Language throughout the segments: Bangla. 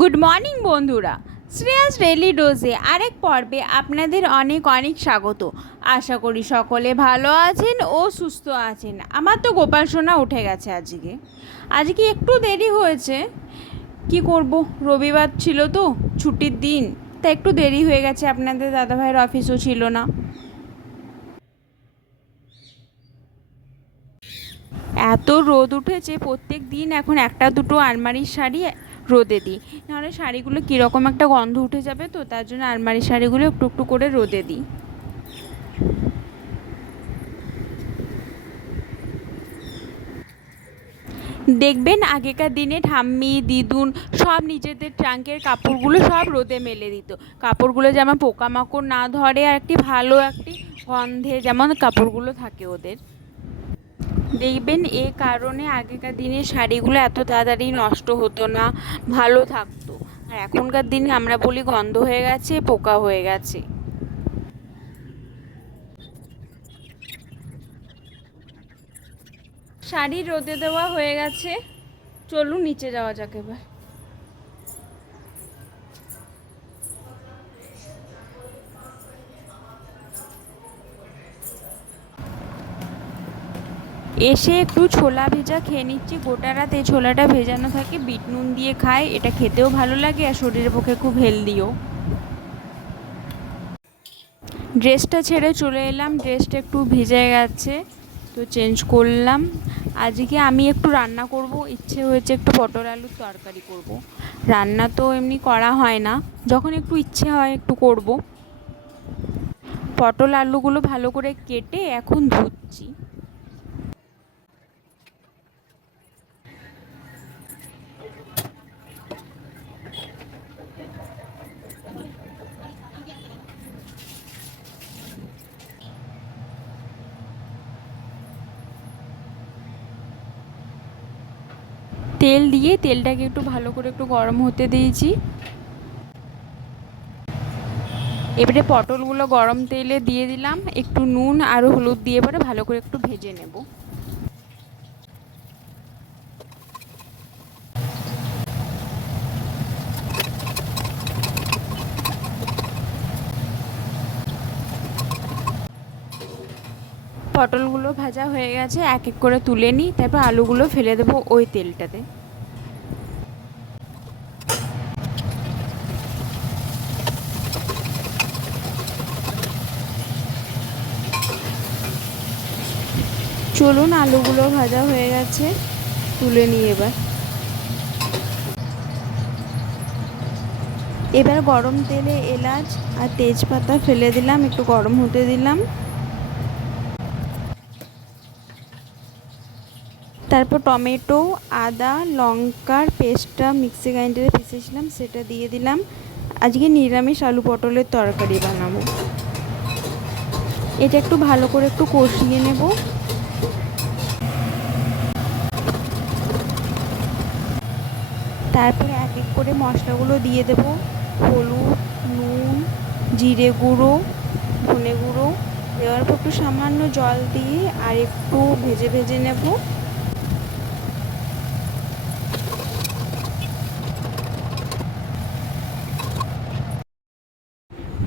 গুড মর্নিং বন্ধুরা, শ্রেয়াস ডেইলি ডোজে আরেক পর্বে আপনাদের অনেক অনেক স্বাগত। আশা করি সকলে ভালো আছেন ও সুস্থ আছেন। আমার তো গোপাল সোনা উঠে গেছে আজকে একটু দেরি হয়েছে, কি করব, রবিবার ছিল তো, ছুটির দিন, তা একটু দেরি হয়ে গেছে। আপনাদের দাদাভাইয়ের অফিসও ছিল না। এত রোদ উঠেছে, প্রত্যেক দিন এখন একটা দুটো আলমারির শাড়ি রোদে দিই, নাহলে শাড়িগুলো কীরকম একটা গন্ধ উঠে যাবে, তো তার জন্য আলমারির শাড়িগুলো একটু একটু করে রোদে দিই। দেখবেন আগেকার দিনে ঠাম্মি দিদুন সব নিজেদের ট্রাঙ্কের কাপড়গুলো সব রোদে মেলে দিত। কাপড়গুলো যেমন পোকামাকড় না ধরে আর একটি ভালো একটি গন্ধে যেমন কাপড়গুলো থাকে ওদের। দেখবেন এ কারণে আগেকার দিনে শাড়িগুলো এত তাড়াতাড়ি নষ্ট হতো না, ভালো থাকতো। আর এখনকার দিনে আমরা বলি গন্ধ হয়ে গেছে, পোকা হয়ে গেছে। শাড়ি রোদে দেওয়া হয়ে গেছে, চলুন নিচে যাওয়া যাক এবার। এসে একটু ছোলা ভেজা খেয়ে নিচ্ছি। গোটা রাত এই ছোলাটা ভেজানো থাকে, বিট নুন দিয়ে খায়, এটা খেতেও ভালো লাগে আর শরীরের পক্ষে খুব হেলদিও। ড্রেসটা ছেড়ে চলে এলাম, ড্রেসটা একটু ভিজে গেছে তো চেঞ্জ করলাম। আজকে আমি একটু রান্না করব, ইচ্ছে হয়েছে একটু পটল আলুর তরকারি করব। রান্না তো এমনি করা হয় না, যখন একটু ইচ্ছে হয় একটু করব। পটল আলুগুলো ভালো করে কেটে এখন ধুচ্ছি। তেল দিয়ে তেলটাকে একটু ভালো করে একটু গরম হতে দিয়েছি। এবারে পটলগুলো গরম তেলে দিয়ে দিলাম, একটু নুন আর হলুদ দিয়ে পরে ভালো করে একটু ভেজে নেব। পটলগুলো ভাজা হয়ে গেছে, এক এক করে তুলে নিই, তারপর আলুগুলো ফেলে দেবো ওই তেলটাতে। চলুন, আলুগুলো ভাজা হয়ে গেছে, তুলে নিই এবার। এবার গরম তেলে এলাচ আর তেজপাতা ফেলে দিলাম, একটু গরম হতে দিলাম। তারপর টমেটো, আদা, লঙ্কার পেস্টটা মিক্সি গ্রাইন্ডারে পিষেছিলাম সেটা দিয়ে দিলাম। আজকে নিরামিষ আলু পটলের তরকারি বানাবো। এটা একটু ভালো করে একটু কষিয়ে নেব। তারপরে এক এক করে মশলাগুলো দিয়ে দেব। হলুদ, নুন, জিরে গুঁড়ো, ধনে গুঁড়ো দেওয়ার পর একটু সামান্য জল দিয়ে আর একটু ভেজে ভেজে নেব।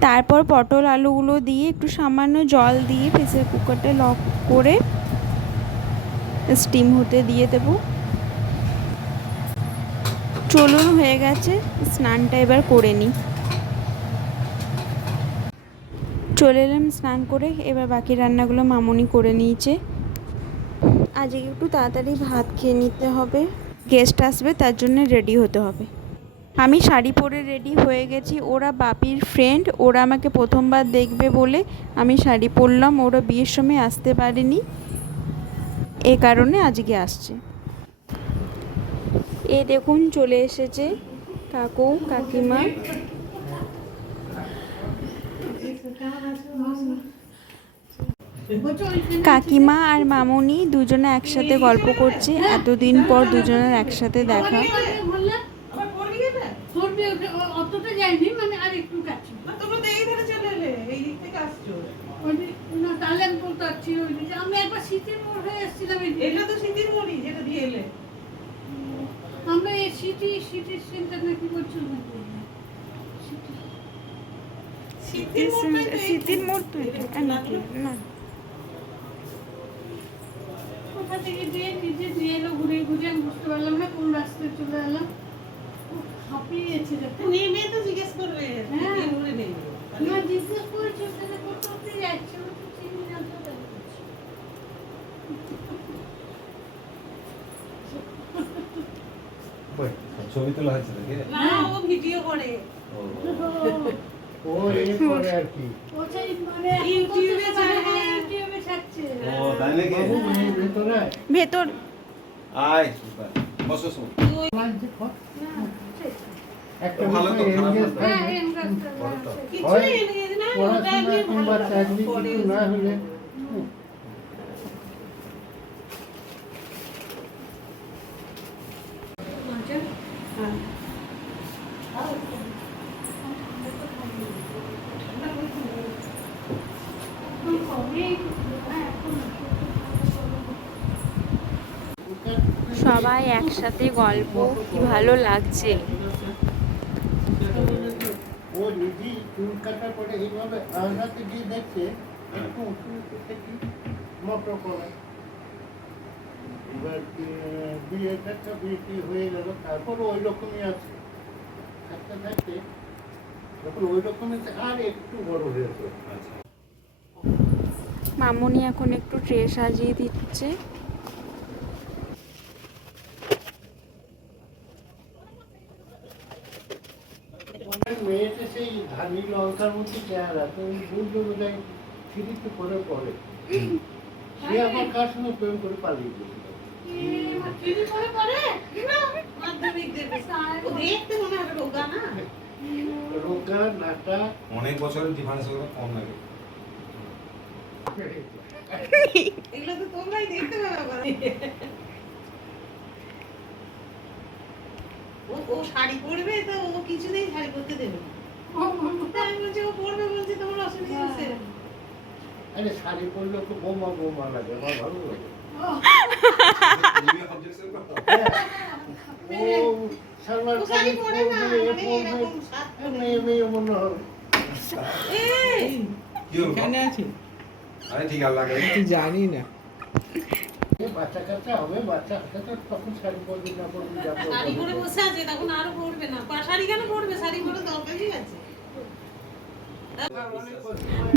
তারপর পটল আলুগুলো দিয়ে একটু সামান্য জল দিয়ে প্রেসার কুকারটা লক করে স্টিম হতে দিয়ে দেব। চলুন, হয়ে গেছে, স্নানটা এবার করে নিই। চলে এলাম স্নান করে, এবার বাকি রান্নাগুলো মামনি করে নিয়েছে। আজকে একটু তাড়াতাড়ি ভাত খেয়ে নিতে হবে, গেস্ট আসবে তার জন্য রেডি হতে হবে। আমি শাড়ি পরে রেডি হয়ে গেছি। ওরা বাপির ফ্রেন্ড, ওরা আমাকে প্রথমবার দেখবে বলে আমি শাড়ি পরলাম। ওরা বিয়ের সময় আসতে পারেনি, এ কারণে আজকে আসছে। এ দেখুন চলে এসেছে কাকু কাকিমা। কাকিমা আর মামনি দুজনে একসাথে গল্প করছে, এতদিন পর দুজনের একসাথে দেখা। আমরা এসেছি সিটির সেন্টার নাকি করছো শীতের মোড় তো এটা নাকি না কোথা থেকে দিয়ে নিজে দিয়ে এলো ঘুরে ঘুরে আমি বুঝতে পারলাম না কোন রাস্তায় চলে এলাম হাঁপিয়ে গেছে নেমে তো জিজ্ঞেস করবে হ্যাঁ। ঘুরে নেমে না জিজ্ঞেস করেছি ওখানে কোথাও যাচ্ছে ও তো চিনি না তো তাই বলছি। ছবি তোলা হচ্ছে নাকি? না ও ভিডিও করে ও, ও এই করে আর কি। ও চাই মানে ইউটিউবে ছাড়ে। ইউটিউবে ছাড়ছে ও, তাই নাকি? বাবু, এই ভেতরে ভেতর আয়, সুপার। বসো, বসো। লাঞ্চে খা। না ঠিক আছে। একটা ভালো তো, বিষয় খারাপ engage না। হ্যাঁ থাকবে। এম রাস্তা বলো তো। কিছু হয় নেই না ওটা পড়াশোনা এমনি কিংবা ভালো চাকরি পড়ে কিছু না হলে মজা হ্যাঁ। সবাই একসাথে গল্প কি ভালো লাগছে ও নিজেই চুল কাটা করে এইভাবে আঘাতে গিয়ে দেখছে একটু উঁচু থেকে মোটর করে এবার বিয়েটা বিয়ে হয়ে গেল তারপর ওই রকমই আছে থাকতে থাকতে যখন ওই রকমই আর একটু বড় হয়েছে আচ্ছা। মামুনি এখন একটু ট্রে সাজিয়ে দিচ্ছে মেয়েটা সেই ধানি লঙ্কার মধ্যে চেহারা তো বুঝলো বোধহয় সিঁড়িতে পরে পড়ে সে আমার কার সঙ্গে প্রেম করে পালিয়ে গেছিল চিনি করে করে মাধ্যমিক দেবে ও দেখতে মনে হবে রোগা না রোগা নাটা অনেক বছরের ডিফারেন্স হলে কম লাগে। এগুলো তো তোমরাই দেখতে পাবে ও শাড়ি পরবে তো ও কিছুতেই শাড়ি পরতে দেবে না। তাই আমি বলছি ও পরবে বলছি তোমার অসুবিধা আছে আরে শাড়ি পরলে তো বোমা বোমা লাগে আমার ভালো লাগে তুমি objection করো? ও সালমান ও শাড়ি খান পরে না, পরবে, এ মানে পরবে, এরকম সাত এ মেয়ে মেয়ে মনে হবে এই কি হলো? এখানে আছি আরে ঠিক আছে, লাগে। তুই জানি না এ বাচ্চা কাচ্চা হবে বাচ্চা কাচ্চা তখন শাড়ি পরবি না পরবি যা পরবি শাড়ি পরে পরবি। বসে আছে তখন আরো পরবে না শাড়ি কেন পরবে শাড়ি পরে দরকারই আছে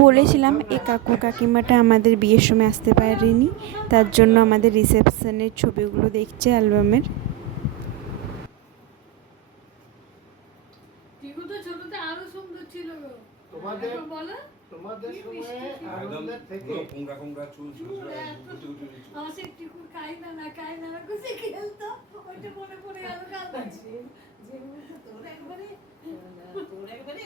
বলেছিলাম এই কাকু কাকিমাটা আমাদের বিয়ের সময় আসতে পারেনি তার জন্য আমাদের রিসেপশনের ছবিগুলো দেখছে অ্যালবামের টিকু তো ছোটতে আরো সুন্দর ছিল গো তোমাদের এখন বলো তোমাদের সময়ে একদম আনন্দের থেকে পুরো কুমড়া কুমড়া চুল চুল চুল, গুটি গুটি গুটি চুল। আমার সেই টিকু খাই না খাই না কুচি খেলতো ওইটা মনে পড়ে গেল কাল তোর একবারে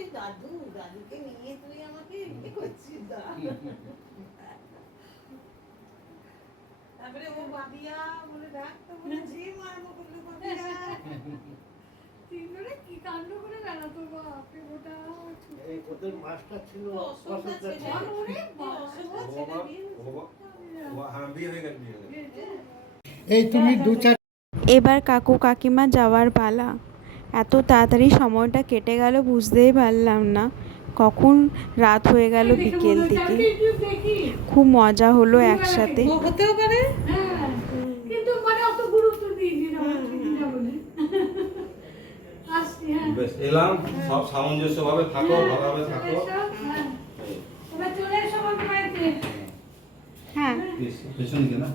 দাদুকে নিয়ে তুই আমাকে ইয়ে করছিস দা। তারপরে ও বাবিয়া বলে ডাকতো বলে যে মারবো করলো বাবিয়া তিনজনে কি কাণ্ড করে বেড়াতো বাপরে ওটা এই ওদের মাস্টার ছিল অসুবিধা অসুবিধা ছিল। ছিল ওরে অসুবিধা ও ছেলে বাবা, বিয়ে ও বাবা, ও বাবা, হ্যাঁ, বিয়ে হয়ে গেছে, বিয়ে হয়ে গেছে। এই তুমি দু চার এবার কাকু কাকিমা যাওয়ার পালা এত তাড়াতাড়ি সময়টা কেটে গেল বুঝতেই পারলাম না কখন রাত হয়ে গেল বিকেল থেকে দেখি খুব মজা হলো একসাথে ও হতেও পারে হ্যাঁ কিন্তু মানে অত গুরুত্ব দিইনি না দিদিরা বলে আসছি হ্যাঁ বেশ, এলাম, সব সামঞ্জস্যভাবে থাকো, ভালোভাবে থাকো। এসো, হ্যাঁ। এবার চলে এসো আমার বাড়িতে হ্যাঁ পেছন দিকে না?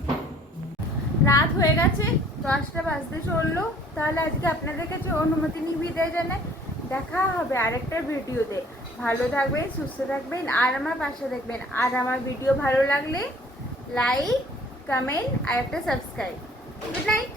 রাত হয়ে গেছে 10টা বাজতে চললো তাহলে আজকে আপনাদের কাছে অনুমতি নিয়ে বিদায় জানাই দেখা হবে আরেকটা ভিডিওতে ভালো থাকবেন সুস্থ থাকবেন আর আমার পাশে দেখবেন আর আমার ভিডিও ভালো লাগলে লাইক কমেন্ট আর একটা সাবস্ক্রাইব গুড নাইট